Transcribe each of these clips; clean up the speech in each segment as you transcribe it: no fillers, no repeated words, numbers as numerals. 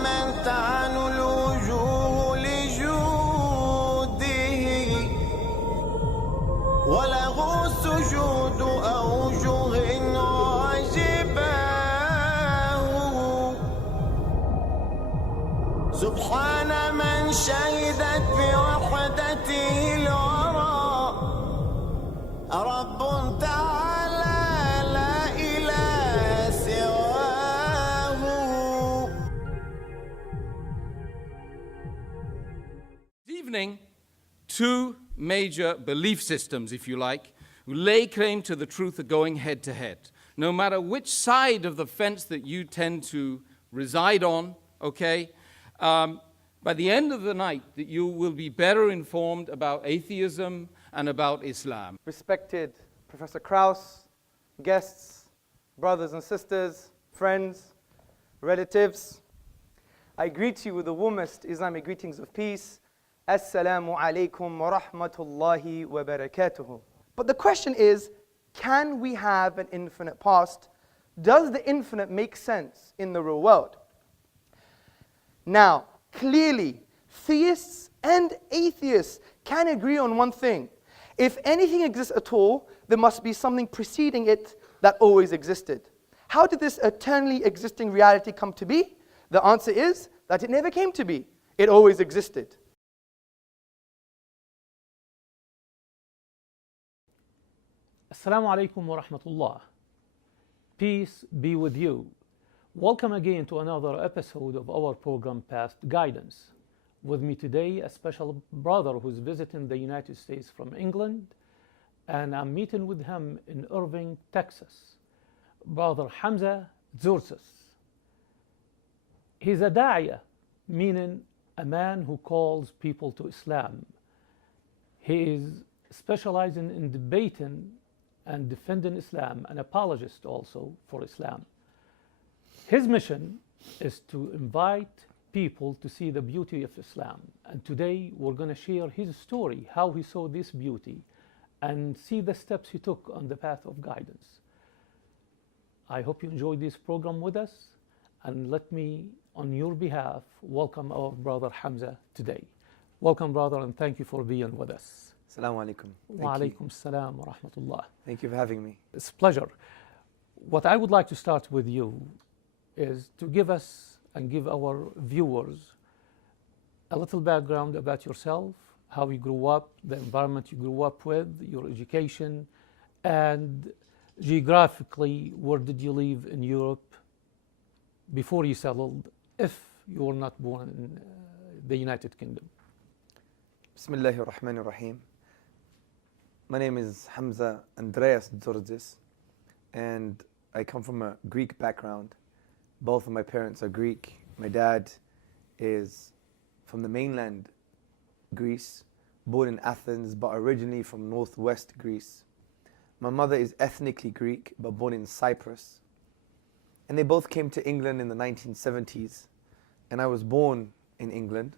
من تعن الوجوه لجوده وله سجود أوجه عجباه سبحان من شهدت بوحدته الورى رب تعالى لا إله سواه. This evening, two major belief systems, if you like, who lay claim to the truth are going head to head. No matter which side of the fence that you tend to reside on, okay, by the end of the night, that you will be better informed about atheism and about Islam. Respected Professor Krauss, guests, brothers and sisters, friends, relatives, I greet you with the warmest Islamic greetings of peace. Assalamu alaikum wa rahmatullahi wa barakatuhu. But the question is, can we have an infinite past? Does the infinite make sense in the real world? Now, clearly, theists and atheists can agree on one thing. If anything exists at all, there must be something preceding it that always existed. How did this eternally existing reality come to be? The answer is that it never came to be. It always existed. Assalamu alaikum wa rahmatullah. Peace be with you. Welcome again to another episode of our program Past Guidance. With me today, a special brother who's visiting the United States from England, and I'm meeting with him in Irving, Texas. Brother Hamza Tzortzis. He's a da'iyah, meaning a man who calls people to Islam. He is specializing in debating and defending Islam, an apologist also for Islam. His mission is to invite people to see the beauty of Islam. And today we're going to share his story, how he saw this beauty, and see the steps he took on the path of guidance. I hope you enjoyed this program with us, and let me, on your behalf, welcome our brother Hamza today. Welcome, brother, and thank you for being with us. Assalamu alaikum. Wa alaikum salam wa rahmatullah. Thank you for having me. It's a pleasure. What I would like to start with you is to give us and give our viewers a little background about yourself, how you grew up, the environment you grew up with, your education, and geographically, where did you live in Europe before you settled, if you were not born in the United Kingdom? Bismillahir Rahmanir Rahim. My name is Hamza Andreas Tzortzis, and I come from a Greek background. Both of my parents are Greek. My dad is from the mainland Greece, born in Athens, but originally from northwest Greece. My mother is ethnically Greek, but born in Cyprus. And they both came to England in the 1970s, and I was born in England,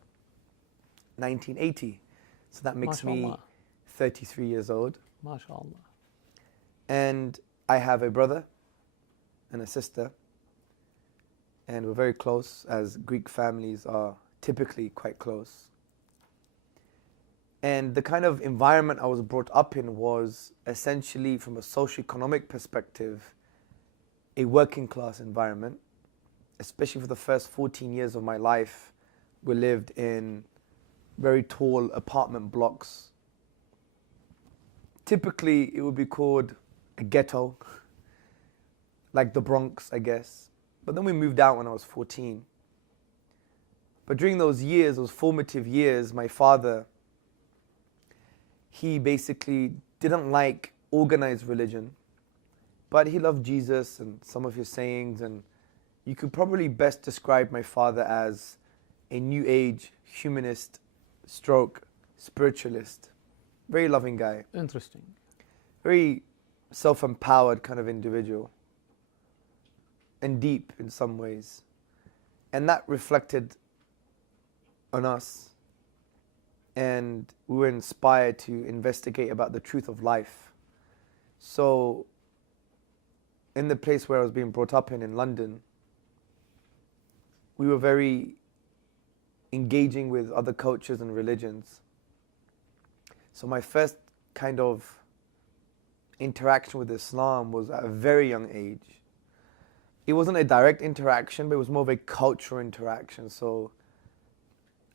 1980. So that makes me 33 years old. MashaAllah. And I have a brother and a sister, and we're very close, as Greek families are typically quite close. And the kind of environment I was brought up in was essentially, from a socioeconomic perspective, a working class environment. Especially for the first 14 years of my life, we lived in very tall apartment blocks. Typically, it would be called a ghetto, like the Bronx, I guess. But then we moved out when I was 14. But during those years, those formative years, my father, he basically didn't like organized religion, but he loved Jesus and some of his sayings, and you could probably best describe my father as a new age humanist stroke spiritualist. Very loving guy. Interesting. Very self-empowered kind of individual, and deep in some ways. And that reflected on us, and we were inspired to investigate about the truth of life. So in the place where I was being brought up in London, we were very engaging with other cultures and religions. So my first kind of interaction with Islam was at a very young age. It wasn't a direct interaction, but it was more of a cultural interaction. So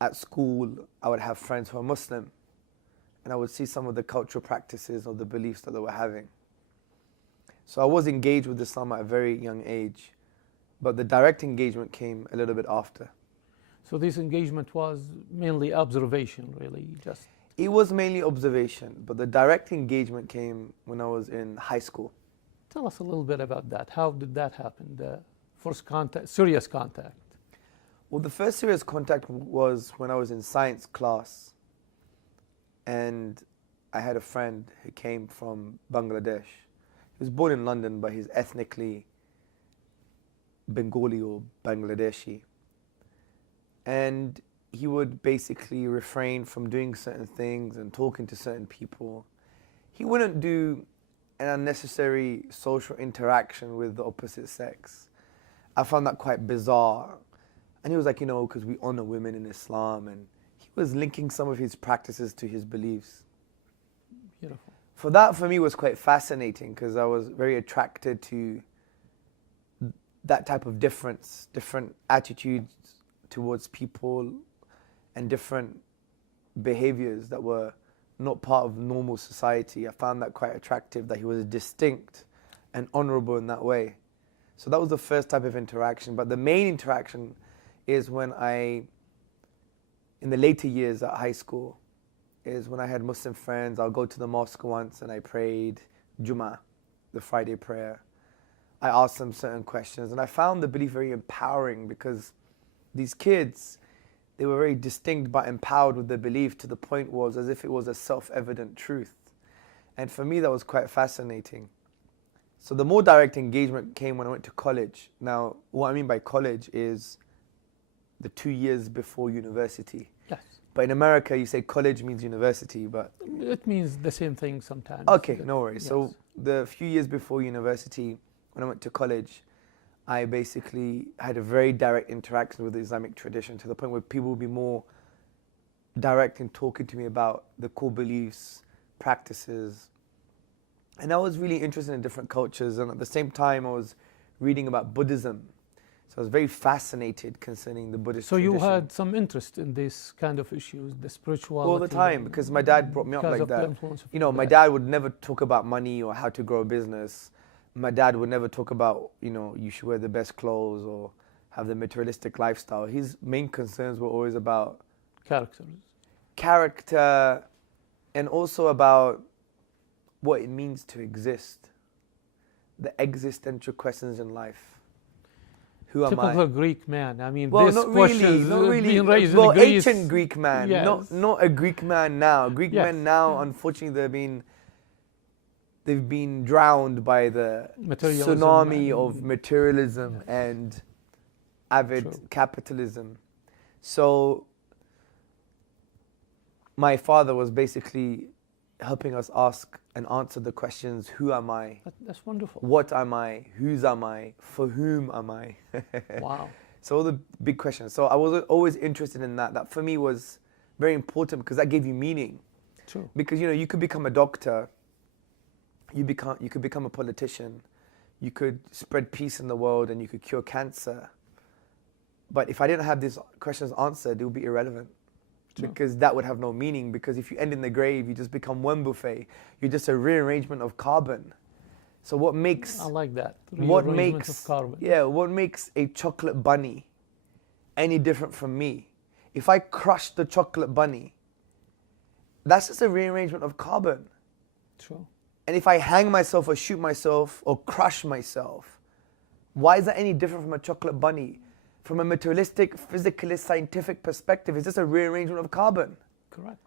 at school, I would have friends who are Muslim, and I would see some of the cultural practices or the beliefs that they were having. So I was engaged with Islam at a very young age, but the direct engagement came a little bit after. So this engagement was mainly observation, really, just. It was mainly observation, but the direct engagement came when I was in high school. Tell us a little bit about that. How did that happen? The first contact, serious contact. Well, the first serious contact was when I was in science class, and I had a friend who came from Bangladesh. He was born in London, but he's ethnically Bengali or Bangladeshi. And he would basically refrain from doing certain things and talking to certain people. He wouldn't do an unnecessary social interaction with the opposite sex. I found that quite bizarre. And he was like, because we honor women in Islam, and he was linking some of his practices to his beliefs. Beautiful. For me, was quite fascinating because I was very attracted to that type of difference, different attitudes towards people, and different behaviors that were not part of normal society. I found that quite attractive, that he was distinct and honorable in that way. So that was the first type of interaction. But the main interaction is when in the later years at high school, is when I had Muslim friends. I'll go to the mosque once and I prayed Jummah, the Friday prayer. I asked them certain questions, and I found the belief very empowering because these kids, they were very distinct but empowered with their belief, to the point was as if it was a self-evident truth. And for me, that was quite fascinating. So the more direct engagement came when I went to college. Now, what I mean by college is the 2 years before university. Yes. But in America, you say college means university, but... It means the same thing sometimes. Okay, no worries. Yes. So the few years before university, when I went to college, I basically had a very direct interaction with the Islamic tradition, to the point where people would be more direct in talking to me about the core beliefs, practices. And I was really interested in different cultures, and at the same time I was reading about Buddhism. So I was very fascinated concerning the Buddhist tradition. So you had some interest in this kind of issues, the spirituality? All the time, because my dad brought me up like that. My dad would never talk about money or how to grow a business. My dad would never talk about, you should wear the best clothes or have the materialistic lifestyle. His main concerns were always about character, and also about what it means to exist, the existential questions in life. Who am I? Typical Greek man. I mean, well, this not question really. being raised in Greece. Ancient Greek man, Yes. not a Greek man now. Greek Yes. men now, unfortunately, they've been drowned by the tsunami of materialism and avid capitalism. So my father was basically helping us ask and answer the questions: who am I? That's wonderful. What am I? Whose am I? For whom am I? Wow. So all the big questions. So I was always interested in that. That for me was very important because that gave you meaning. True. Because you could become a doctor, you could become a politician, you could spread peace in the world, and you could cure cancer. But if I didn't have these questions answered, it would be irrelevant. True. Because that would have no meaning. Because if you end in the grave, you just become one buffet. You're just a rearrangement of carbon. So what makes... I like that. What Rearrangement of carbon. Yeah, what makes a chocolate bunny any different from me? If I crush the chocolate bunny, that's just a rearrangement of carbon. True. And if I hang myself or shoot myself or crush myself, why is that any different from a chocolate bunny? From a materialistic, physicalist, scientific perspective, it's just a rearrangement of carbon. Correct.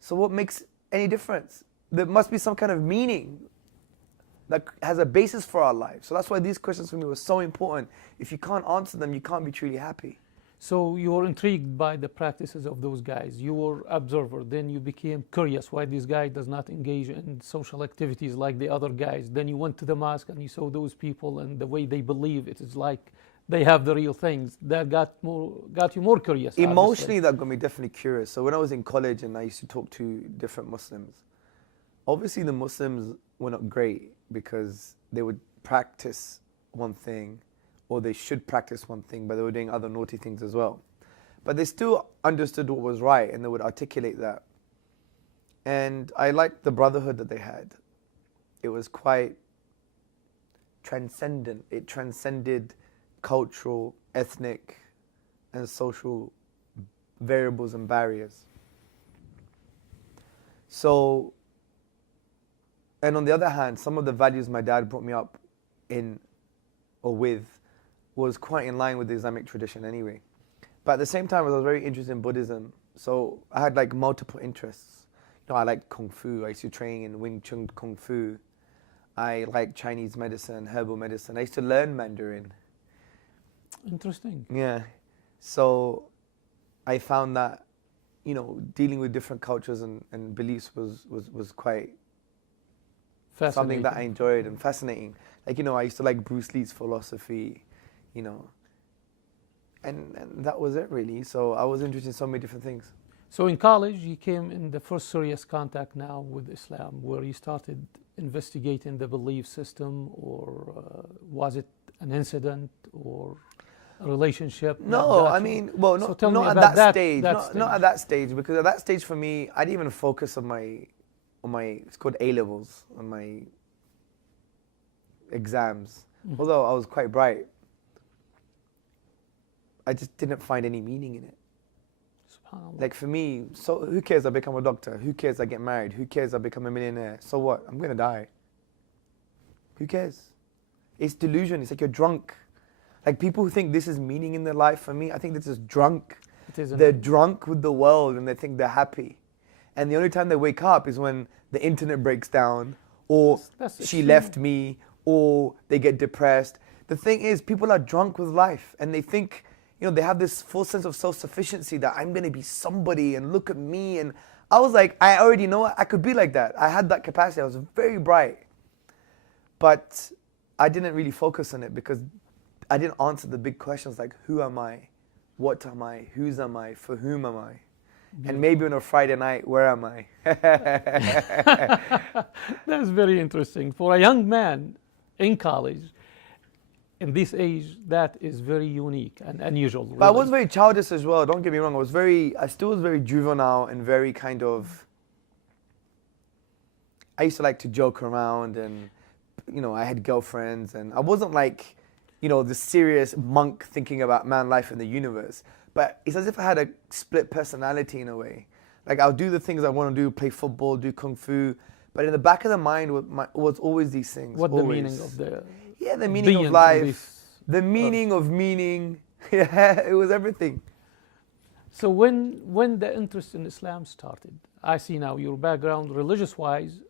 So what makes any difference? There must be some kind of meaning that has a basis for our lives. So that's why these questions for me were so important. If you can't answer them, you can't be truly happy. So you were intrigued by the practices of those guys. You were observer. Then you became curious why this guy does not engage in social activities like the other guys. Then you went to the mosque and you saw those people and the way they believe. It is like they have the real things that got you more curious. Emotionally, obviously. that got me definitely curious. So when I was in college and I used to talk to different Muslims, obviously the Muslims were not great because they would practice one thing, or they should practice one thing, but they were doing other naughty things as well. But they still understood what was right and they would articulate that. And I liked the brotherhood that they had. It was quite transcendent. It transcended cultural, ethnic, and social variables and barriers. So, and on the other hand, some of the values my dad brought me up in or with was quite in line with the Islamic tradition anyway. But at the same time, I was very interested in Buddhism. So I had like multiple interests. You know, I liked Kung Fu. I used to train in Wing Chun Kung Fu. I liked Chinese medicine, herbal medicine. I used to learn Mandarin. Interesting. Yeah. So I found that, you know, dealing with different cultures and beliefs was quite something that I enjoyed and fascinating. Like, you know, I used to like Bruce Lee's philosophy, you know, and that was it really. So I was interested in so many different things. So in college, you came in the first serious contact now with Islam, where you started investigating the belief system, or was it an incident or a relationship? No, I mean, well, So not, tell me not at about that stage. that Not stage. at that stage, because at that stage for me, I didn't even focus on my, it's called A levels, on my exams. Although I was quite bright, I just didn't find any meaning in it. SubhanAllah. Like for me, so who cares I become a doctor? Who cares I get married? Who cares I become a millionaire? So what? I'm gonna die. Who cares? It's delusion. It's like you're drunk. Like people who think this is meaning in their life, for me, I think this is drunk. It isn't. They're drunk with the world and they think they're happy. And the only time they wake up is when the internet breaks down, or That's she extreme. left me, or they get depressed. The thing is, people are drunk with life and they think, you know, they have this full sense of self-sufficiency that I'm going to be somebody and look at me. And I was like, I already know I could be like that. I had that capacity. I was very bright. But I didn't really focus on it because I didn't answer the big questions like, who am I? What am I? Whose am I? For whom am I? And maybe on a Friday night, where am I? That's very interesting. For a young man in college, in this age, that is very unique and unusual. But I really. was very childish as well. Don't get me wrong. I still was very juvenile and very kind of. I used to like to joke around, and you know, I had girlfriends, and I wasn't like, you know, the serious monk thinking about man, life, and the universe. But it's as if I had a split personality in a way. Like I'll do the things I want to do, play football, do kung fu, but in the back of the mind was always these things. What always. the meaning of the Yeah, the meaning being of in life, this the meaning of meaning. Yeah, it was everything. So when the interest in Islam started, I see now your background religious-wise,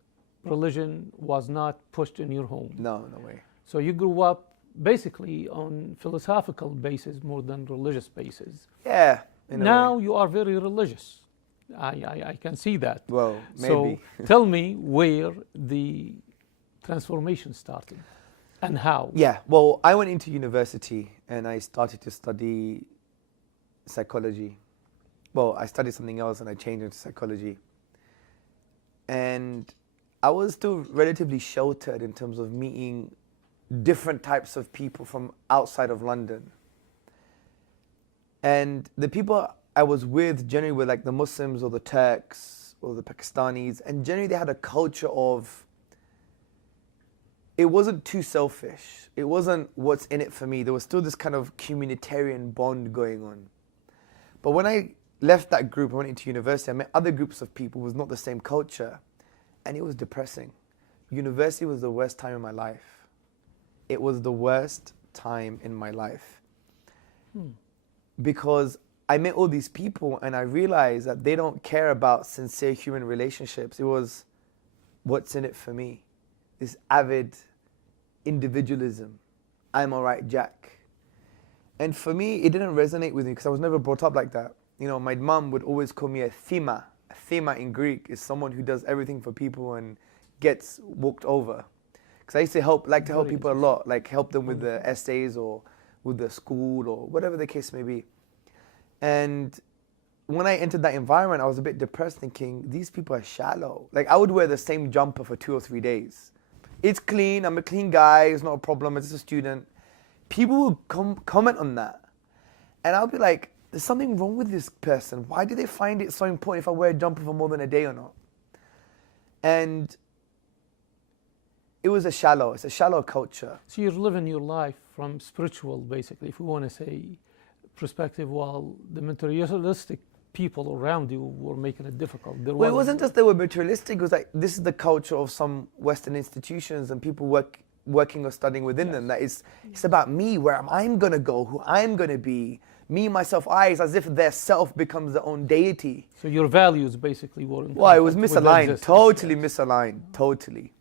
religion was not pushed in your home. No, no way. So you grew up basically on philosophical basis more than religious basis. Yeah. in a Now way. you are very religious. I can see that. Well, maybe. So tell me where the transformation started and how. Yeah, well, I went into university and I started to study psychology. Well, I studied something else and I changed into psychology. And I was still relatively sheltered in terms of meeting different types of people from outside of London. And the people I was with generally were like the Muslims or the Turks or the Pakistanis. And generally they had a culture of, it wasn't too selfish. It wasn't what's in it for me. There was still this kind of communitarian bond going on. But when I left that group, I went into university, I met other groups of people with not the same culture. And it was depressing. University was the worst time in my life. It was the worst time in my life. Because I met all these people and I realized that they don't care about sincere human relationships. It was, what's in it for me? This avid individualism. I'm all right, Jack. And for me, it didn't resonate with me because I was never brought up like that. You know, my mom would always call me a thema. A thema in Greek is someone who does everything for people and gets walked over. Because I used to like to help people a lot, like help them with the essays or with the school or whatever the case may be. And when I entered that environment, I was a bit depressed, thinking, these people are shallow. Like, I would wear the same jumper for 2 or 3 days. It's clean, I'm a clean guy, it's not a problem, it's just a student. People will comment on that. And I'll be like, there's something wrong with this person. Why do they find it so important if I wear a jumper for more than a day or not? And it's a shallow culture. So you're living your life from spiritual, basically, if we want to say, perspective, while the materialistic people around you were making it difficult. Well, it wasn't just they were materialistic, it was like, this is the culture of some Western institutions and people working or studying within them. That it's about me, where I'm going to go, who I'm going to be. Me, myself, I, is as if their self becomes their own deity. So your values basically were in Well, it was conflict with misaligned, existence. totally misaligned, totally.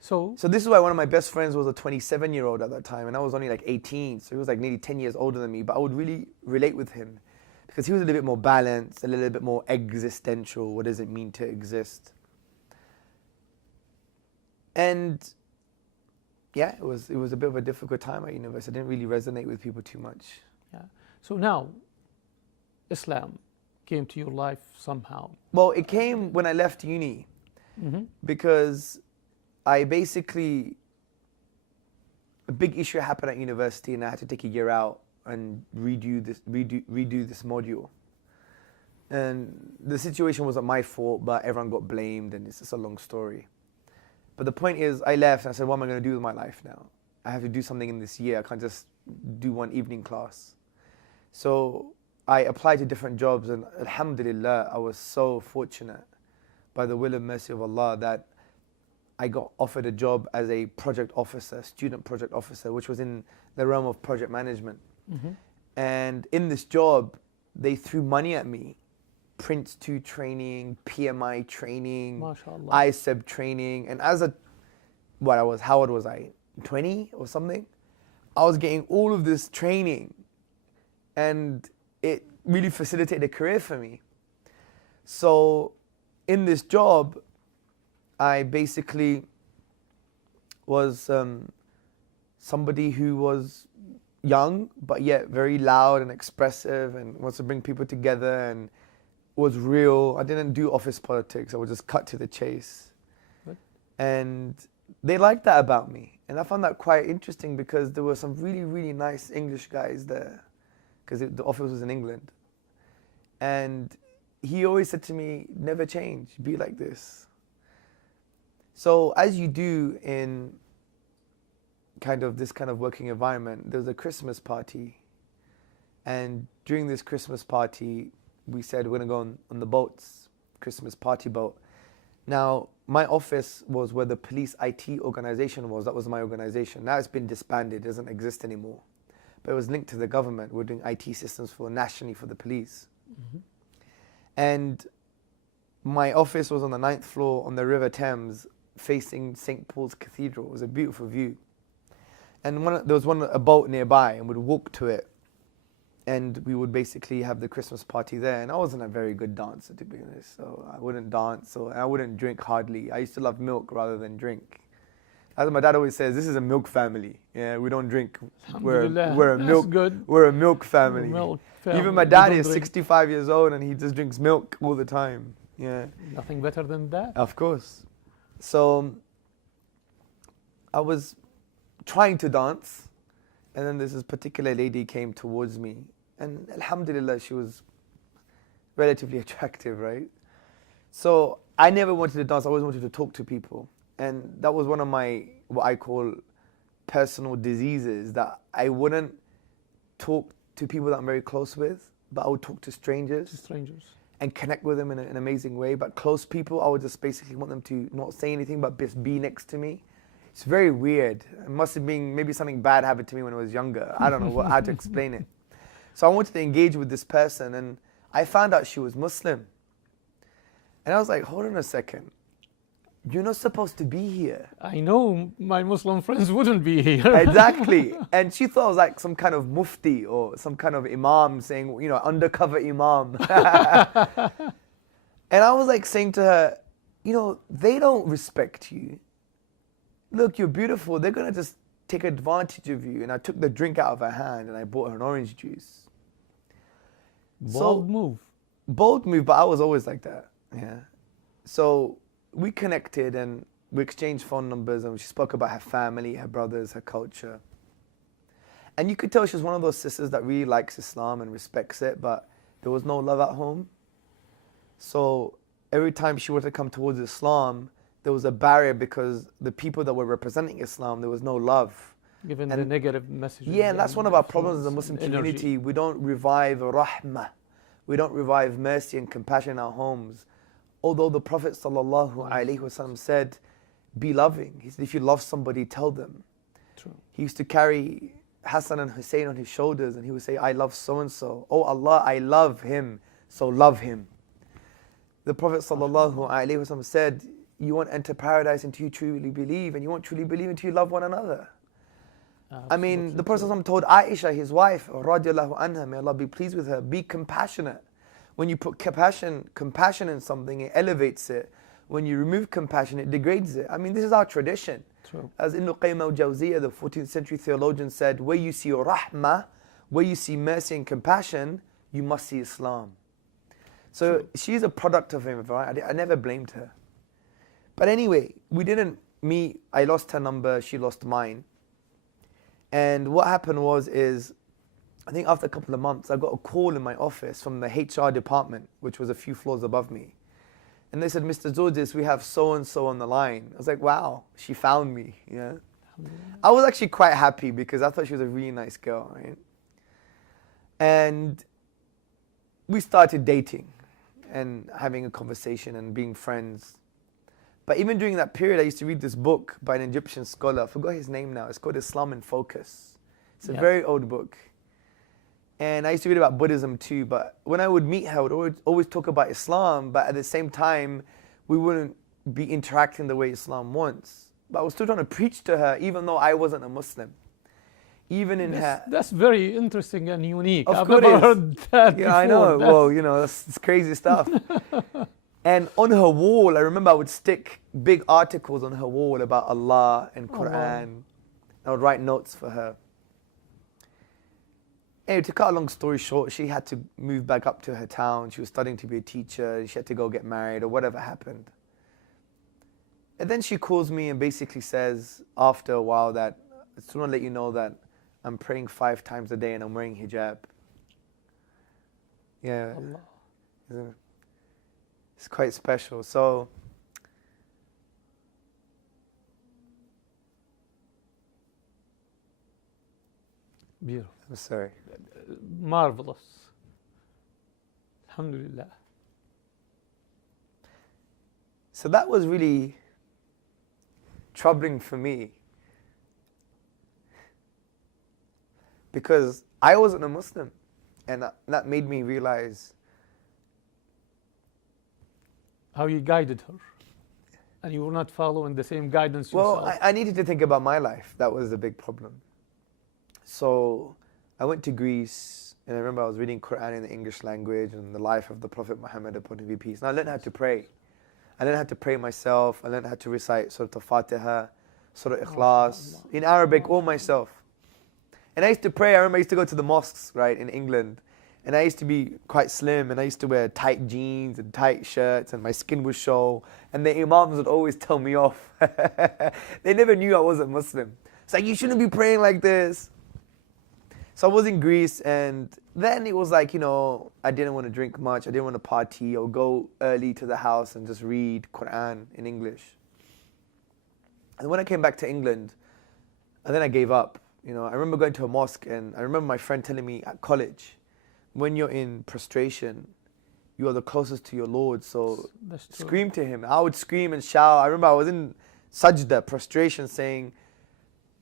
So this is why one of my best friends was a 27-year-old at that time, and I was only like 18, so he was like nearly 10 years older than me, but I would really relate with him because he was a little bit more balanced, a little bit more existential. What does it mean to exist? And yeah, it was a bit of a difficult time at university. I didn't really resonate with people too much. yeah. So now, Islam came to your life somehow. Well, it came when I left uni because I basically, a big issue happened at university and I had to take a year out and redo this module. And the situation wasn't my fault, but everyone got blamed and it's just a long story. But the point is, I left and I said, what am I going to do with my life now? I have to do something in this year. I can't just do one evening class. So I applied to different jobs and alhamdulillah, I was so fortunate by the will and mercy of Allah that I got offered a job as a project officer, student project officer, which was in the realm of project management. And in this job, they threw money at me. Prince 2 training, PMI training, MashaAllah. ISEB training. And as how old was I? 20 or something? I was getting all of this training and it really facilitated a career for me. So in this job, I basically was somebody who was young, but yet very loud and expressive and wants to bring people together and was real. I didn't do office politics. I would just cut to the chase. Good. And they liked that about me. And I found that quite interesting because there were some really, really nice English guys there because the office was in England. And he always said to me, never change, be like this. So as you do in this kind of working environment, there was a Christmas party. And during this Christmas party, we said we're going to go on the boats, Christmas party boat. Now, my office was where the police IT organization was. That was my organization. Now it's been disbanded, it doesn't exist anymore. But it was linked to the government. We're doing IT systems nationally for the police. And my office was on the 9th floor on the River Thames, facing St. Paul's Cathedral. It was a beautiful view. And there was a boat nearby, and we'd walk to it. And we would basically have the Christmas party there. And I wasn't a very good dancer, to be honest. So I wouldn't dance, and I wouldn't drink hardly. I used to love milk rather than drink. As my dad always says, this is a milk family. Yeah, we don't drink. We're a milk family. Even my dad is 65 years old and he just drinks milk all the time. Yeah. Nothing better than that. Of course. So I was trying to dance, and then this particular lady came towards me, and alhamdulillah, she was relatively attractive, right? So I never wanted to dance, I always wanted to talk to people. And that was one of my, what I call personal diseases, that I wouldn't talk to people that I'm very close with, but I would talk to strangers. And connect with them in an amazing way. But close people, I would just basically want them to not say anything, but just be next to me. It's very weird. It must have been maybe something bad happened to me when I was younger. I don't know how to explain it. So I wanted to engage with this person, and I found out she was Muslim. And I was like, hold on a second. You're not supposed to be here. I know my Muslim friends wouldn't be here. Exactly. And she thought I was like some kind of mufti or some kind of imam saying, undercover imam. And I was like saying to her, they don't respect you. Look, you're beautiful. They're going to just take advantage of you. And I took the drink out of her hand and I bought her an orange juice. Bold move. Bold move, but I was always like that. Yeah. So we connected and we exchanged phone numbers, and she spoke about her family, her brothers, her culture. And you could tell she was one of those sisters that really likes Islam and respects it, but there was no love at home. So every time she wanted to come towards Islam, there was a barrier because the people that were representing Islam, there was no love. Given the negative messages. Yeah, and that's one of our problems as a Muslim community. We don't revive rahmah. We don't revive mercy and compassion in our homes. Although the Prophet ﷺ said, be loving. He said, if you love somebody, tell them. True. He used to carry Hassan and Hussein on his shoulders and he would say, I love so-and-so. Oh Allah, I love him, so love him. The Prophet ﷺ said, you won't enter paradise until you truly believe, and you won't truly believe until you love one another. I mean, the Prophet ﷺ told Aisha, his wife, radiallahu anha, may Allah be pleased with her, be compassionate. When you put compassion in something, it elevates it. When you remove compassion, it degrades it. I mean, this is our tradition. True. As Ibn Qayyim al-Jawziyah, the 14th century theologian, said, where you see rahmah, where you see mercy and compassion, you must see Islam. So she's a product of him, right? I never blamed her. But anyway, we didn't meet. I lost her number, she lost mine. And what happened is, I think after a couple of months, I got a call in my office from the HR department, which was a few floors above me. And they said, Mr. Tzortzis, we have so-and-so on the line. I was like, wow, she found me. Yeah. I was actually quite happy because I thought she was a really nice girl, right? And we started dating and having a conversation and being friends. But even during that period, I used to read this book by an Egyptian scholar. I forgot his name now. It's called Islam in Focus. It's a very old book. And I used to read about Buddhism too. But when I would meet her, I would always talk about Islam. But at the same time, we wouldn't be interacting the way Islam wants. But I was still trying to preach to her, even though I wasn't a Muslim. Even in her... That's very interesting and unique. Of I've course never heard that before. I know. Well, that's crazy stuff. And on her wall, I remember I would stick big articles on her wall about Allah and Quran. I would write notes for her. Anyway, to cut a long story short, she had to move back up to her town. She was studying to be a teacher. She had to go get married or whatever happened. And then she calls me and basically says, after a while, that I just want to let you know that I'm praying 5 times a day and I'm wearing hijab. Yeah. Allah. It's quite special. So, beautiful. I'm sorry. Marvelous. Alhamdulillah. So that was really troubling for me. Because I wasn't a Muslim. And that made me realize how you guided her. And you were not following the same guidance yourself. Well, I needed to think about my life. That was the big problem. So I went to Greece, and I remember I was reading Quran in the English language and the life of the Prophet Muhammad, upon him be peace. And I learned how to pray. I learned how to pray myself. I learned how to recite Surah Al-Fatiha, Surah Ikhlas, in Arabic, all myself. And I used to pray. I remember I used to go to the mosques, right, in England. And I used to be quite slim, and I used to wear tight jeans and tight shirts, and my skin would show. And the imams would always tell me off. They never knew I wasn't Muslim. It's like, you shouldn't be praying like this. So I was in Greece, and then it was like, I didn't want to drink much. I didn't want to party or go early to the house and just read Quran in English. And when I came back to England, and then I gave up. I remember going to a mosque, and I remember my friend telling me at college, when you're in prostration, you are the closest to your Lord, so scream to Him. I would scream and shout. I remember I was in sajda, prostration, saying,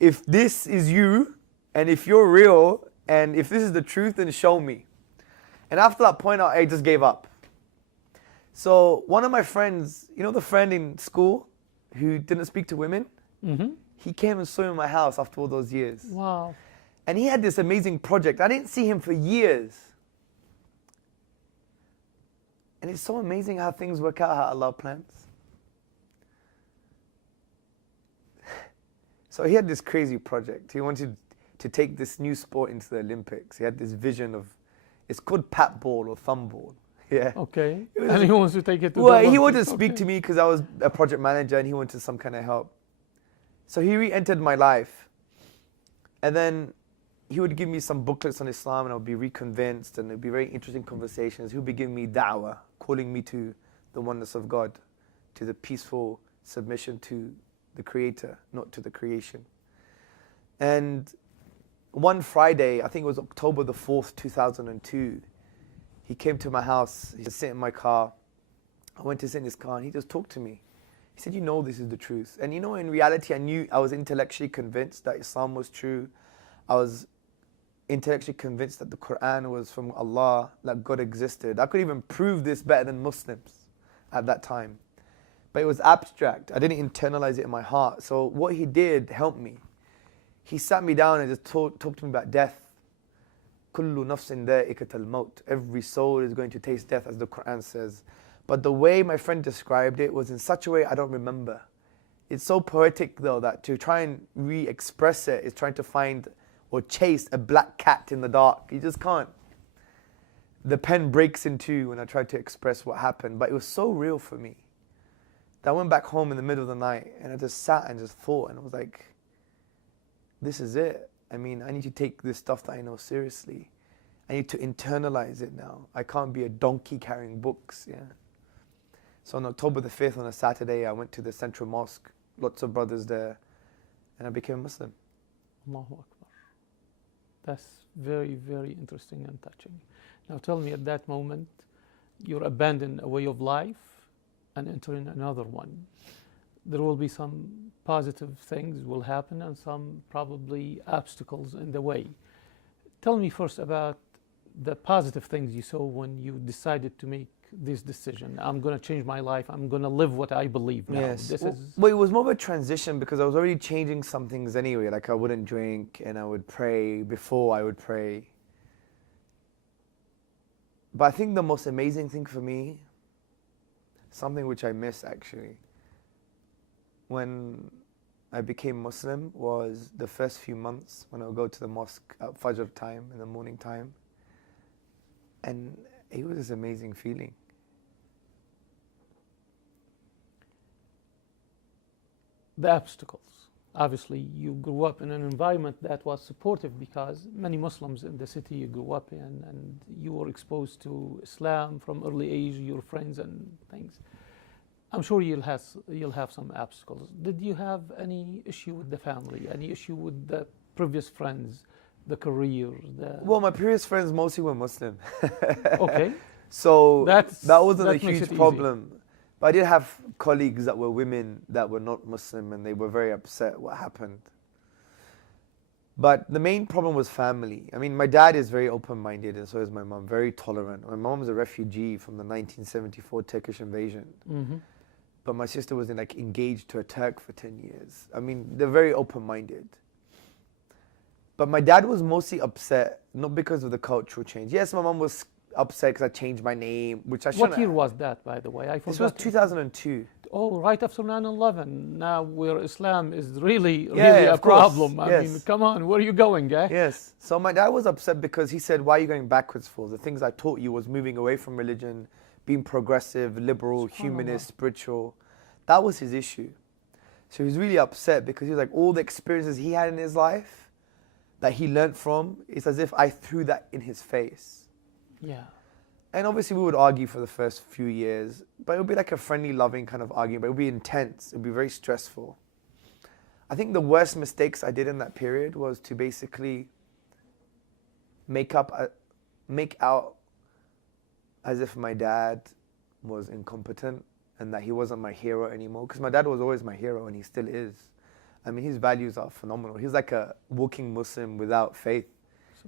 if this is you, and if you're real, and if this is the truth, then show me. And after that point, I just gave up. So one of my friends, the friend in school who didn't speak to women, he came and saw me in my house after all those years. Wow. And he had this amazing project. I didn't see him for years. And it's so amazing how things work out, how Allah plans. So he had this crazy project. He wanted to take this new sport into the Olympics. He had this vision of, it's called pat ball or thumb ball. Yeah. Okay. And he wants to take it to Well, the he Olympics. wanted to speak Okay. to me because I was a project manager and he wanted some kind of help. So he re-entered my life. And then he would give me some booklets on Islam and I would be reconvinced and it would be very interesting conversations. He would be giving me da'wah, calling me to the oneness of God, to the peaceful submission to the Creator, not to the creation. And one Friday, I think it was October the 4th, 2002, he came to my house, he just sat in my car. I went to sit in his car and he just talked to me. He said, you know this is the truth. And you know, in reality, I was intellectually convinced that Islam was true. I was intellectually convinced that the Quran was from Allah, that God existed. I could even prove this better than Muslims at that time. But it was abstract. I didn't internalize it in my heart. So what he did helped me. He sat me down and just talked to me about death. Kullu nafsin dha'iqatul maut. Every soul is going to taste death, as the Quran says. But the way my friend described it was in such a way I don't remember. It's so poetic though that to try and re-express it is trying to find or chase a black cat in the dark. You just can't. The pen breaks in two when I try to express what happened, but it was so real for me that I went back home in the middle of the night and I just sat and just thought and I was like, this is it. I mean, I need to take this stuff that I know seriously. I need to internalize it now. I can't be a donkey carrying books, yeah. So on October the 5th, on a Saturday, I went to the Central Mosque, lots of brothers there, and I became a Muslim. Allahu Akbar. That's very, very interesting and touching. Now tell me, at that moment, you're abandoning a way of life and entering another one. There will be some positive things will happen and some probably obstacles in the way. Tell me first about the positive things you saw when you decided to make this decision. I'm going to change my life. I'm going to live what I believe now. Yes. This is Well, it was more of a transition because I was already changing some things anyway. Like I wouldn't drink and I would pray before I would pray. But I think the most amazing thing for me, something which I miss actually, when I became Muslim was the first few months when I would go to the mosque at Fajr time, in the morning time. And it was this amazing feeling. the obstacles. Obviously, you grew up in an environment that was supportive because many Muslims in the city you grew up in, and you were exposed to Islam from early age, your friends and things. I'm sure you'll have some obstacles. Did you have any issue with the family? Any issue with the previous friends, the career? Well, my previous friends mostly were Muslim. Okay. So that wasn't that a makes huge it easy. problem. But I did have colleagues that were women that were not Muslim, and they were very upset what happened. But the main problem was family. I mean, my dad is very open-minded, and so is my mom, very tolerant. My mom's a refugee from the 1974 Turkish invasion. Mm-hmm. But my sister was engaged to a Turk for 10 years. I mean, they're very open-minded. But my dad was mostly upset, not because of the cultural change. Yes, my mom was upset because I changed my name, which I shouldn't. What year was that, by the way? I This was forgot. 2002. Oh, right after 9/11. Now, where Islam is really Yeah, a of course. problem. I mean, Yes. come on, where are you going, eh? Yes. So my dad was upset because he said, why are you going backwards for? The things I taught you was moving away from religion, being progressive, liberal, humanist, spiritual. That was his issue. So he was really upset because he was like, all the experiences he had in his life that he learned from, it's as if I threw that in his face. Yeah. And obviously we would argue for the first few years, but it would be like a friendly, loving kind of argument, but it would be intense. It would be very stressful. I think the worst mistakes I did in that period was to basically make out as if my dad was incompetent and that he wasn't my hero anymore. Because my dad was always my hero and he still is. I mean, his values are phenomenal. He's like a walking Muslim without faith.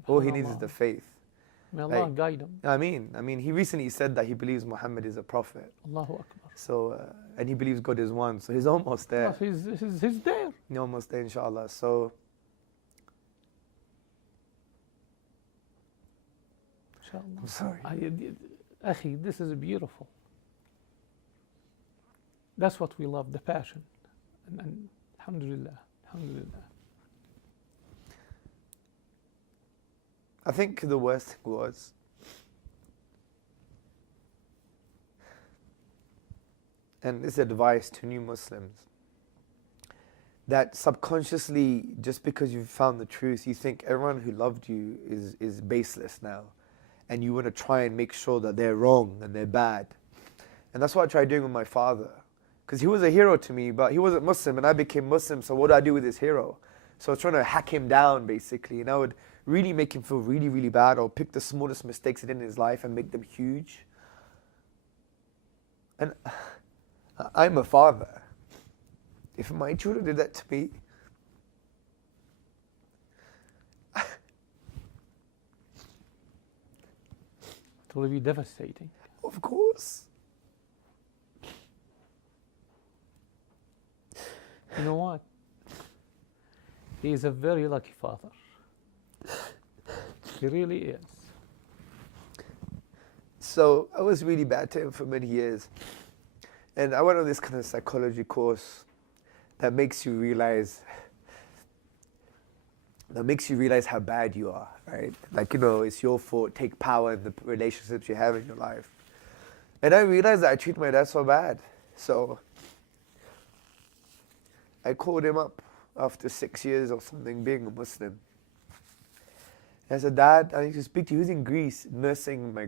All he needs is the faith. May Allah guide him. I mean, he recently said that he believes Muhammad is a prophet. Allahu Akbar. So, and he believes God is one. So he's almost there. Yes, he's there. He's almost there, inshallah. So, Inshallah. I'm sorry. Akhi, this is beautiful. That's what we love, the passion. And alhamdulillah. Alhamdulillah. I think the worst thing was and this advice to new Muslims, that subconsciously, just because you've found the truth, you think everyone who loved you is baseless now. And you want to try and make sure that they're wrong and they're bad. And that's what I tried doing with my father. Because he was a hero to me, but he wasn't Muslim and I became Muslim, so what do I do with this hero? So I was trying to hack him down, basically. And I would really make him feel really, really bad, or pick the smallest mistakes he did in his life and make them huge. And I'm a father. If my children did that to me, It will be devastating. of course. You know what? He is a very lucky father. He really is. So I was really bad to him for many years. And I went on this kind of psychology course that makes you realize how bad you are, right? Like, it's your fault, take power in the relationships you have in your life. And I realized that I treat my dad so bad. So I called him up after 6 years or something being a Muslim. And I said, Dad, I need to speak to you. He was in Greece nursing my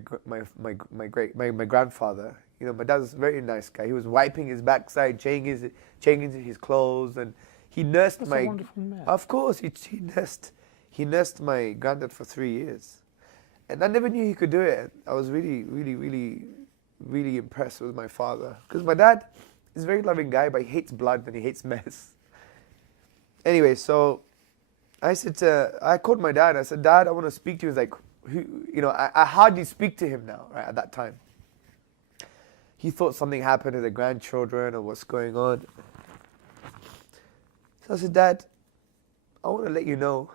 grandfather. My dad's a very nice guy. He was wiping his backside, changing his clothes, and he nursed That's my. a wonderful man. Of course, he nursed my granddad for 3 years, and I never knew he could do it. I was really, really, really, really impressed with my father, because my dad is a very loving guy, but he hates blood and he hates mess. Anyway, so I called my dad. I said, Dad, I want to speak to you. He's like, I hardly speak to him now, right, at that time. He thought something happened to the grandchildren or what's going on. So I said, Dad, I want to let you know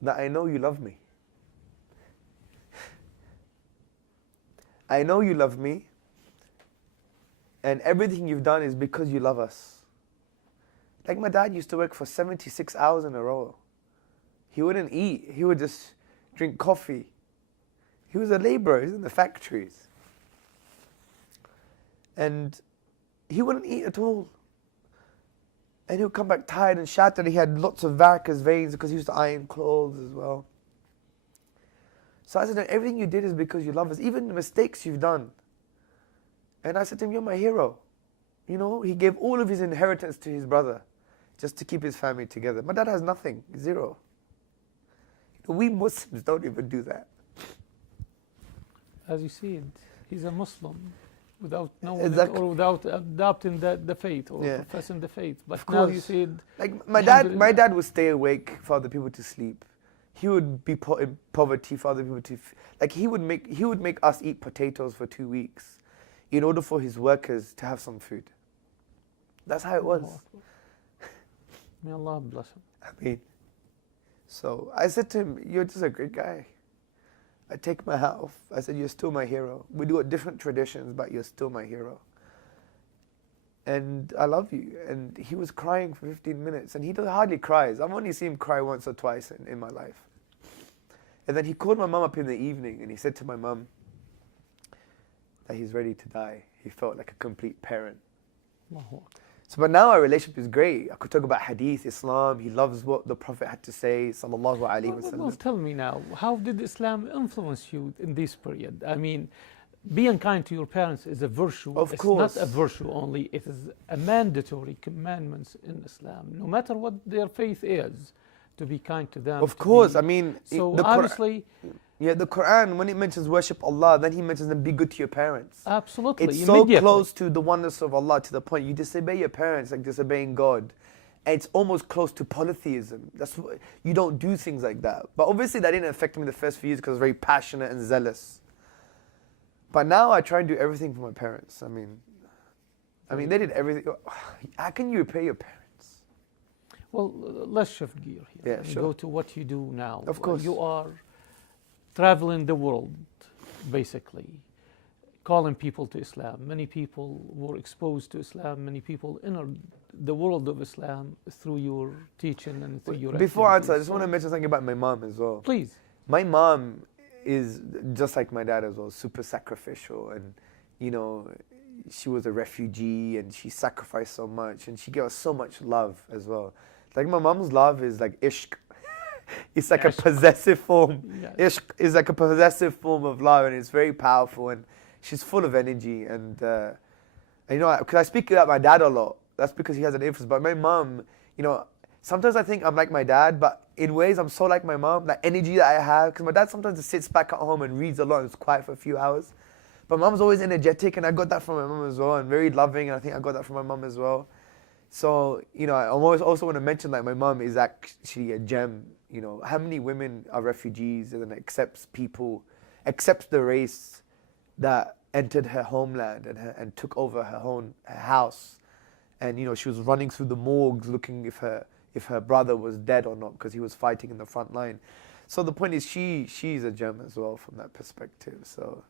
that I know you love me. I know you love me, and everything you've done is because you love us. Like my dad used to work for 76 hours in a row. He wouldn't eat. He would just drink coffee. He was a laborer. He was in the factories. And he wouldn't eat at all. And he would come back tired and shattered. He had lots of varicose veins because he used to iron clothes as well. So I said, everything you did is because you love us, even the mistakes you've done. And I said to him, you're my hero. He gave all of his inheritance to his brother just to keep his family together. My dad has nothing, zero. We Muslims don't even do that. As you said, he's a Muslim without knowing Exactly. it or without adopting the faith or Yeah. professing the faith. But Of now course. you said, Like my dad would stay awake for other people to sleep. He would be put in poverty for other people to. Like he would make us eat potatoes for 2 weeks, in order for his workers to have some food. That's how it was. may Allah bless him. I mean, so I said to him, "You're just a great guy." I take my hat off. I said, "You're still my hero. We do it different traditions, but you're still my hero. And I love you." And he was crying for 15 minutes, and he hardly cries. I've only seen him cry once or twice in my life. And then he called my mum up in the evening, and he said to my mum that he's ready to die. He felt like a complete parent. Allahu Akbar. So, but now our relationship is great. I could talk about hadith, Islam. He loves what the Prophet had to say, sallallahu alaihi Well, wasallam. tell me now, how did Islam influence you in this period? I mean, being kind to your parents is a virtue. Of it's course. not a virtue only, it is a mandatory commandment in Islam. No matter what their faith is, to be kind to them. Of to course, be- I mean, So the obviously, the Quran, when it mentions worship Allah, then He mentions them be good to your parents. absolutely, It's so immediately. close to the oneness of Allah to the point you disobey your parents like disobeying God. And it's almost close to polytheism. You don't do things like that. But obviously that didn't affect me the first few years because I was very passionate and zealous. But now I try and do everything for my parents. I mean, they did everything. How can you repay your parents? Well, let's shift gear here Yeah, and sure. go to what you do now. Of course. You are traveling the world, basically, calling people to Islam. Many people were exposed to Islam. Many people entered the world of Islam through your teaching and through your Before I answer, I activities. just want to mention something about my mom as well. Please. My mom is just like my dad as well, super sacrificial, and you know, she was a refugee and she sacrificed so much, and she gave us so much love as well. Like my mom's love is like ishq. It's like Ishq. a possessive form. Yes. Ishq is like a possessive form of love, and it's very powerful, and she's full of energy. And you know, because I speak about my dad a lot, that's because he has an influence. But my mom, you know, sometimes I think I'm like my dad, but in ways I'm so like my mom. That energy that I have, because my dad sometimes just sits back at home and reads a lot and is quiet for a few hours. But mom's always energetic, and I got that from my mom as well, and very loving, and I think I got that from my mom as well. So, you know, I always also want to mention like my mom is actually a gem. You know, how many women are refugees and accepts the race that entered her homeland and took over her house. And, you know, she was running through the morgues looking if her brother was dead or not, because he was fighting in the front line. So the point is she's a gem as well from that perspective. So,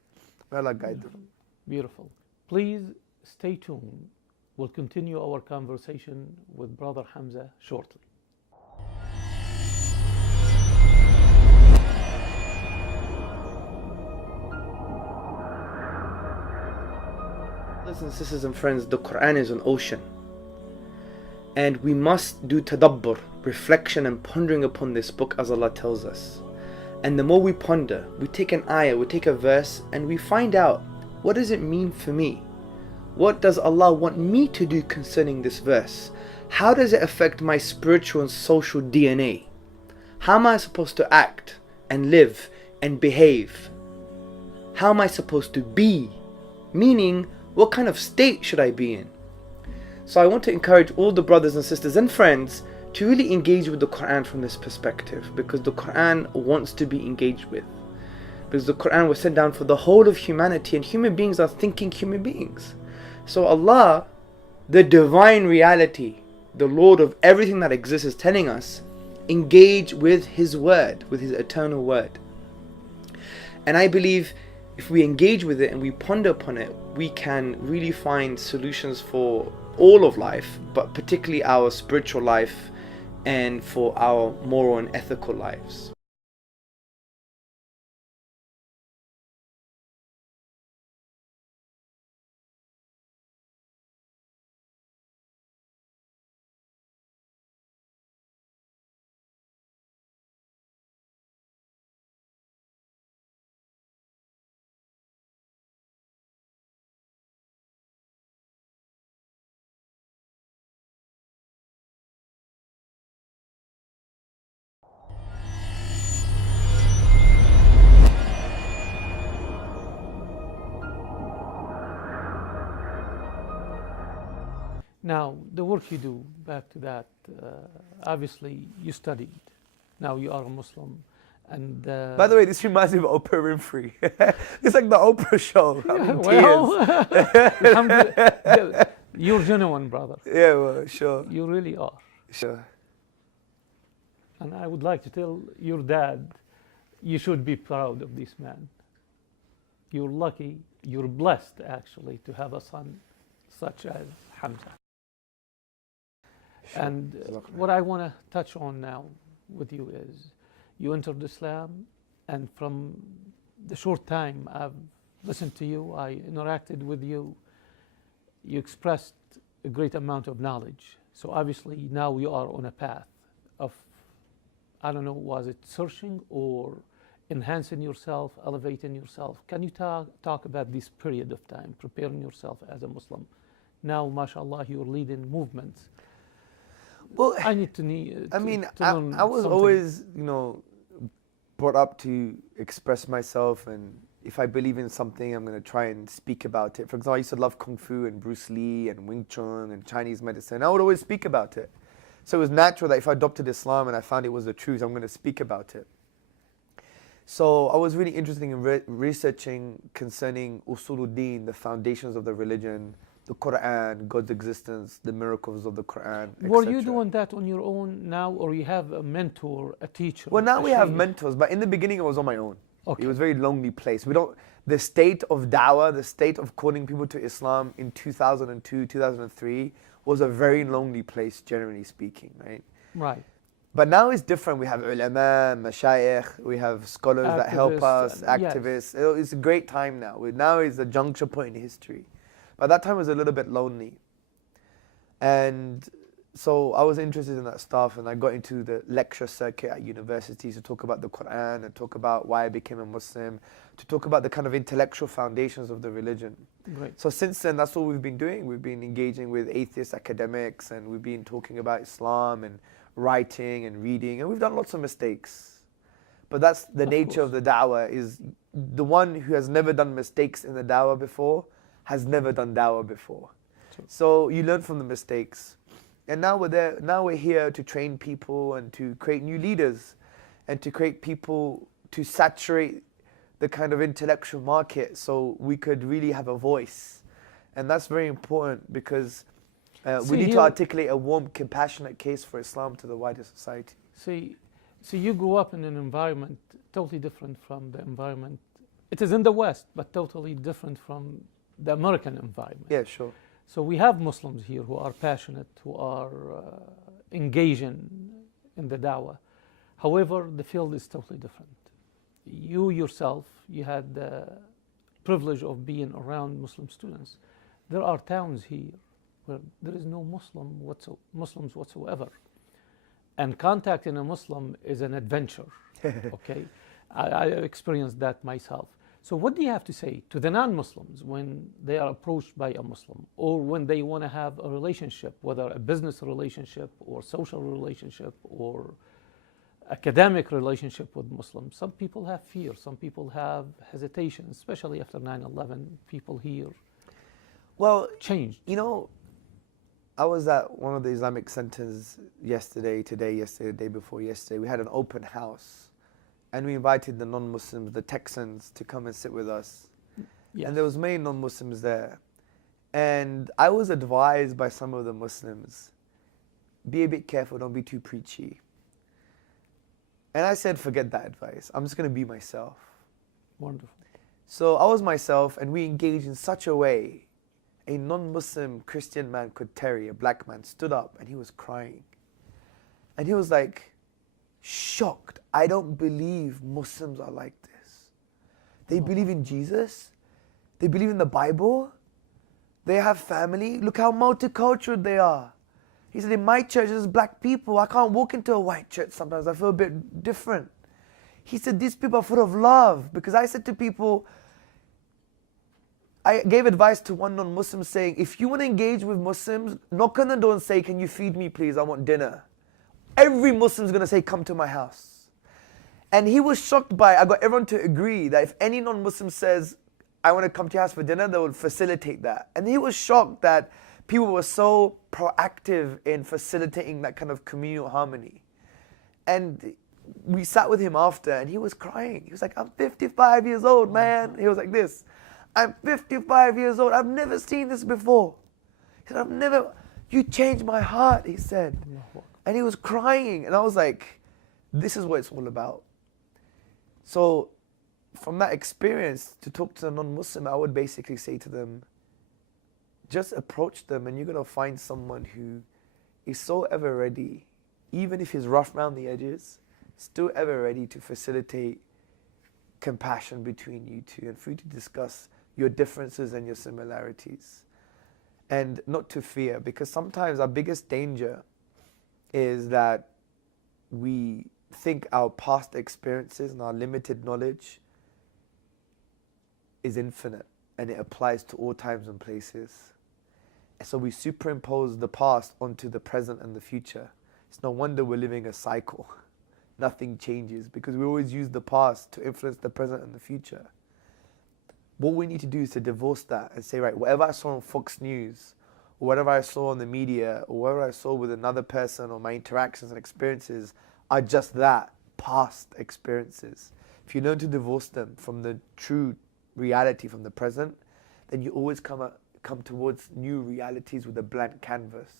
well, I guide them. Beautiful. Please stay tuned. We'll continue our conversation with Brother Hamza shortly. Brothers and sisters and friends, the Quran is an ocean. And we must do tadabbur, reflection and pondering upon this book as Allah tells us. And the more we ponder, we take an ayah, we take a verse, and we find out, what does it mean for me? What does Allah want me to do concerning this verse? How does it affect my spiritual and social DNA? How am I supposed to act and live and behave? How am I supposed to be? Meaning, what kind of state should I be in? So I want to encourage all the brothers and sisters and friends to really engage with the Quran from this perspective, because the Quran wants to be engaged with. Because the Quran was sent down for the whole of humanity, and human beings are thinking human beings. So Allah, the divine reality, the Lord of everything that exists, is telling us, engage with His word, with His eternal word. And I believe if we engage with it and we ponder upon it, we can really find solutions for all of life, but particularly our spiritual life and for our moral and ethical lives. Now, the work you do, back to that, obviously you studied. Now you are a Muslim. And By the way, this reminds me of Oprah Winfrey. It's like the Oprah show. I'm in well, you're genuine, brother. tears. Yeah, well, sure. You really are. Sure. And I would like to tell your dad, you should be proud of this man. You're lucky, you're blessed actually to have a son such as Hamza. Sure. And what I want to touch on now with you is, you entered Islam, and from the short time I've listened to you, I interacted with you, you expressed a great amount of knowledge. So obviously now you are on a path of, I don't know, was it searching or enhancing yourself, elevating yourself? Can you talk about this period of time, preparing yourself as a Muslim? Now, mashallah, you're leading movements. Well, I need to need. I mean, to learn I was something. always, you know, brought up to express myself, and if I believe in something, I'm going to try and speak about it. For example, I used to love Kung Fu and Bruce Lee and Wing Chun and Chinese medicine. I would always speak about it. So it was natural that if I adopted Islam and I found it was the truth, I'm going to speak about it. So I was really interested in researching concerning Usuluddin, the foundations of the religion, the Quran, God's existence, the miracles of the Quran, etc. Were you doing that on your own now, or you have a mentor, a teacher? Well, now a we have shaykh? mentors, but in the beginning I was on my own. It was a very lonely place. The state of dawah, the state of calling people to Islam in 2002, 2003 was a very lonely place, generally speaking, right? Right. But now it's different. We have ulama, mashayikh, we have scholars that help us, activists. Yes. It's a great time now. Now is a juncture point in history. But that time was a little bit lonely. And so I was interested in that stuff, and I got into the lecture circuit at universities to talk about the Quran and talk about why I became a Muslim, to talk about the kind of intellectual foundations of the religion. Great. So since then, that's what we've been doing. We've been engaging with atheist academics, and we've been talking about Islam and writing and reading, and we've done lots of mistakes. But that's the nature of the da'wah, is the one who has never done mistakes in the da'wah before has never done da'wah before. True. So you learn from the mistakes. And now we're there. Now we're here to train people and to create new leaders, and to create people to saturate the kind of intellectual market, so we could really have a voice. And that's very important, because we need to articulate a warm, compassionate case for Islam to the wider society. So you grew up in an environment totally different from the environment. It is in the West, but totally different from the American environment. Yeah, sure. So we have Muslims here who are passionate, who are engaging in the da'wah. However, the field is totally different. You yourself, you had the privilege of being around Muslim students. There are towns here where there is no Muslims whatsoever. And contacting a Muslim is an adventure, okay? I experienced that myself. So what do you have to say to the non-Muslims when they are approached by a Muslim, or when they want to have a relationship, whether a business relationship or social relationship or academic relationship with Muslims? Some people have fear, some people have hesitation, especially after 9/11. People here changed. You know, I was at one of the Islamic centers yesterday, the day before yesterday. We had an open house, and we invited the non-Muslims, the Texans, to come and sit with us. Yes. And there was many non-Muslims there. And I was advised by some of the Muslims, be a bit careful, don't be too preachy. And I said, forget that advice. I'm just going to be myself. Wonderful. So I was myself, and we engaged in such a way. A non-Muslim Christian man called Terry, a black man, stood up and he was crying. And he was like, shocked. I don't believe Muslims are like this. They believe in Jesus. They believe in the Bible. They have family. Look how multicultural they are. He said, in my church, there's black people. I can't walk into a white church sometimes. I feel a bit different. He said, these people are full of love. Because I said to people, I gave advice to one non-Muslim saying, if you want to engage with Muslims, knock on the door and say, can you feed me please? I want dinner. Every Muslim is going to say, come to my house. And he was shocked by, I got everyone to agree that if any non-Muslim says, I want to come to your house for dinner, they would facilitate that. And he was shocked that people were so proactive in facilitating that kind of communal harmony. And we sat with him after, and he was crying. He was like, I'm 55 years old, man. He was like this. I'm 55 years old. I've never seen this before. He said, you changed my heart, he said. And he was crying. And I was like, this is what it's all about. So from that experience, to talk to a non-Muslim, I would basically say to them, just approach them, and you're going to find someone who is so ever ready, even if he's rough around the edges, still ever ready to facilitate compassion between you two and for you to discuss your differences and your similarities. And not to fear, because sometimes our biggest danger is that we think our past experiences and our limited knowledge is infinite and it applies to all times and places. And so we superimpose the past onto the present and the future. It's no wonder we're living a cycle. Nothing changes because we always use the past to influence the present and the future. What we need to do is to divorce that and say, right, whatever I saw on Fox News, or whatever I saw on the media, or whatever I saw with another person, or my interactions and experiences are just that, past experiences. If you learn to divorce them from the true reality, from the present, then you always come towards new realities with a blank canvas.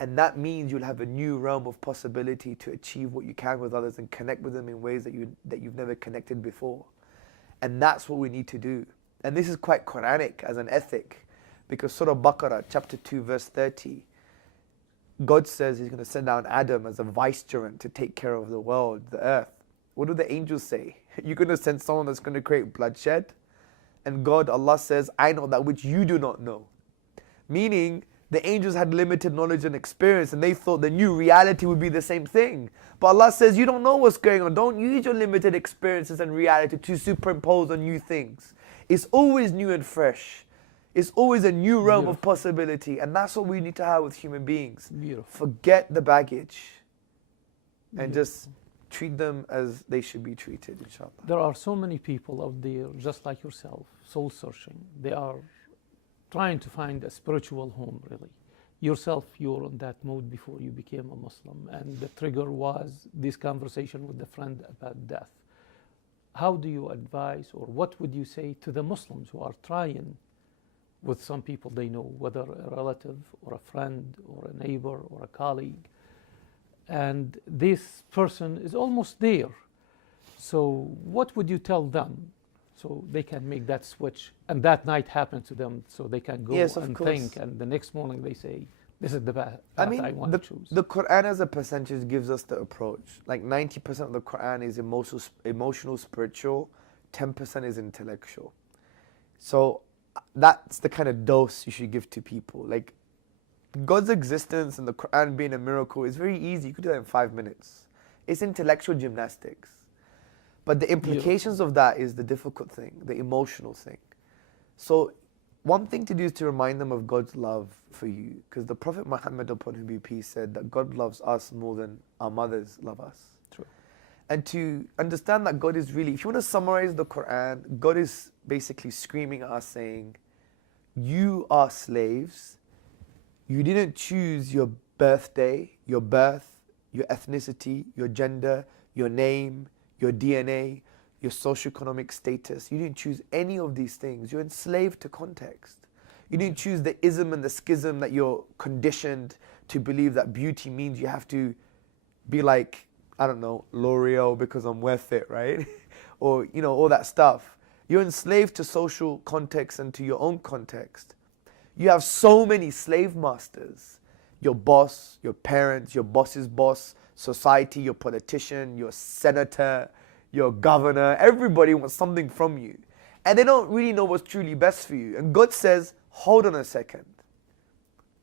And that means you'll have a new realm of possibility to achieve what you can with others and connect with them in ways that you've never connected before. And that's what we need to do. And this is quite Quranic as an ethic, because Surah Baqarah, chapter 2, verse 30, God says He's going to send down Adam as a vicegerent to take care of the world, the earth. What do the angels say? You're going to send someone that's going to create bloodshed? And God, Allah says, I know that which you do not know. Meaning, the angels had limited knowledge and experience, and they thought the new reality would be the same thing. But Allah says, you don't know what's going on. Don't use your limited experiences and reality to superimpose on new things. It's always new and fresh. It's always a new realm of possibility. And that's what we need to have with human beings. Beautiful. Forget the baggage and just treat them as they should be treated, inshallah. There are so many people out there, just like yourself, soul searching. They are trying to find a spiritual home, really. Yourself, you were in that mode before you became a Muslim, and the trigger was this conversation with a friend about death. How do you advise, or what would you say to the Muslims who are trying with some people they know, whether a relative or a friend or a neighbor or a colleague, and this person is almost there? So what would you tell them so they can make that switch, and that night happens to them, so they can go and think, and the next morning they say, this is the path I want to choose? The Quran as a percentage gives us the approach. Like 90% of the Quran is emotional, spiritual, 10% is intellectual. So that's the kind of dose you should give to people. Like, God's existence and the Quran being a miracle is very easy. You could do that in 5 minutes. It's intellectual gymnastics. But the implications of that is the difficult thing, the emotional thing. So one thing to do is to remind them of God's love for you, because the Prophet Muhammad, upon whom be peace, said that God loves us more than our mothers love us. True. And to understand that God is really, if you want to summarize the Quran, God is basically screaming at us saying, you are slaves. You didn't choose your birthday, your birth, your ethnicity, your gender, your name, your DNA, your socioeconomic status. You didn't choose any of these things. You're enslaved to context. You didn't choose the ism and the schism that you're conditioned to believe that beauty means you have to be like, I don't know, L'Oreal because I'm worth it, right? Or, you know, all that stuff. You're enslaved to social context and to your own context. You have so many slave masters. Your boss, your parents, your boss's boss, society, your politician, your senator, your governor. Everybody wants something from you. And they don't really know what's truly best for you. And God says, hold on a second.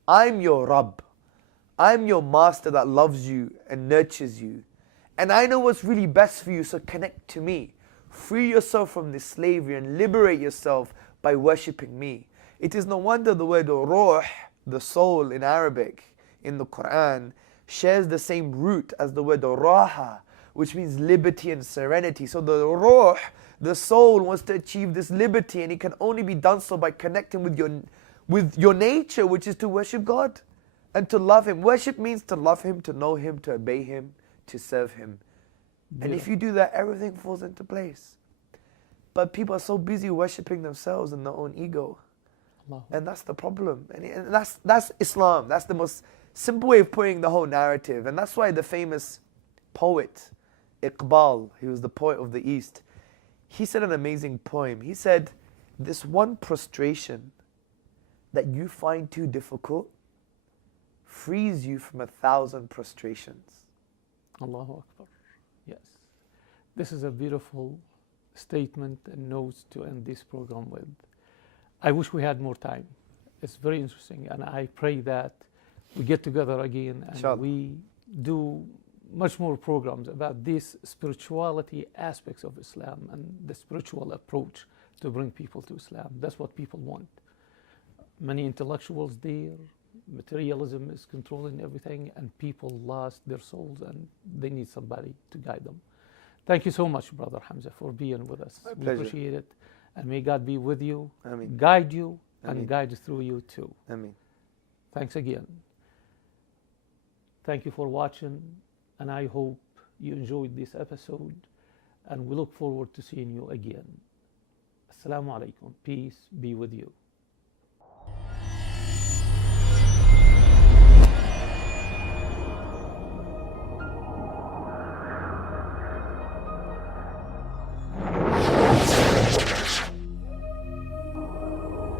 I'm your Rabb. I'm your master that loves you and nurtures you. And I know what's really best for you, so connect to me. Free yourself from this slavery and liberate yourself by worshipping me. It is no wonder the word ruh, the soul in Arabic, in the Quran, shares the same root as the word raha, which means liberty and serenity. So the ruh, the soul, wants to achieve this liberty, and it can only be done so by connecting with your nature, which is to worship God and to love Him. Worship means to love Him, to know Him, to obey Him, to serve Him. And if you do that, everything falls into place. But people are so busy worshipping themselves and their own ego. And that's the problem. And that's Islam. That's the most simple way of putting the whole narrative. And that's why the famous poet, Iqbal, he was the poet of the East, he said an amazing poem. He said, this one prostration that you find too difficult frees you from 1,000 prostrations. Allahu Akbar. Yes. This is a beautiful statement and notes to end this program with. I wish we had more time. It's very interesting, and I pray that we get together again and Inshallah. we do much more programs about these spirituality aspects of Islam and the spiritual approach to bring people to Islam. That's what people want. Many intellectuals there, materialism is controlling everything, and people lost their souls, and they need somebody to guide them. Thank you so much, Brother Hamza, for being with us. My We pleasure. appreciate it. And may God be with you, Ameen. guide you, Ameen. and guide through you too. Ameen. Thanks again. Thank you for watching, and I hope you enjoyed this episode, and we look forward to seeing you again. Assalamu alaikum. Peace be with you.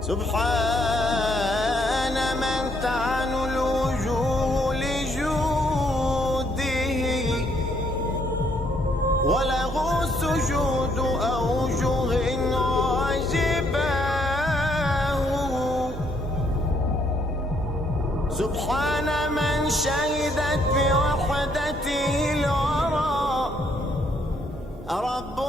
سبحان من تعن الوجوه لجوده وله سجود أوجه وجباه. سبحان من شهدت بوحدته الورى رب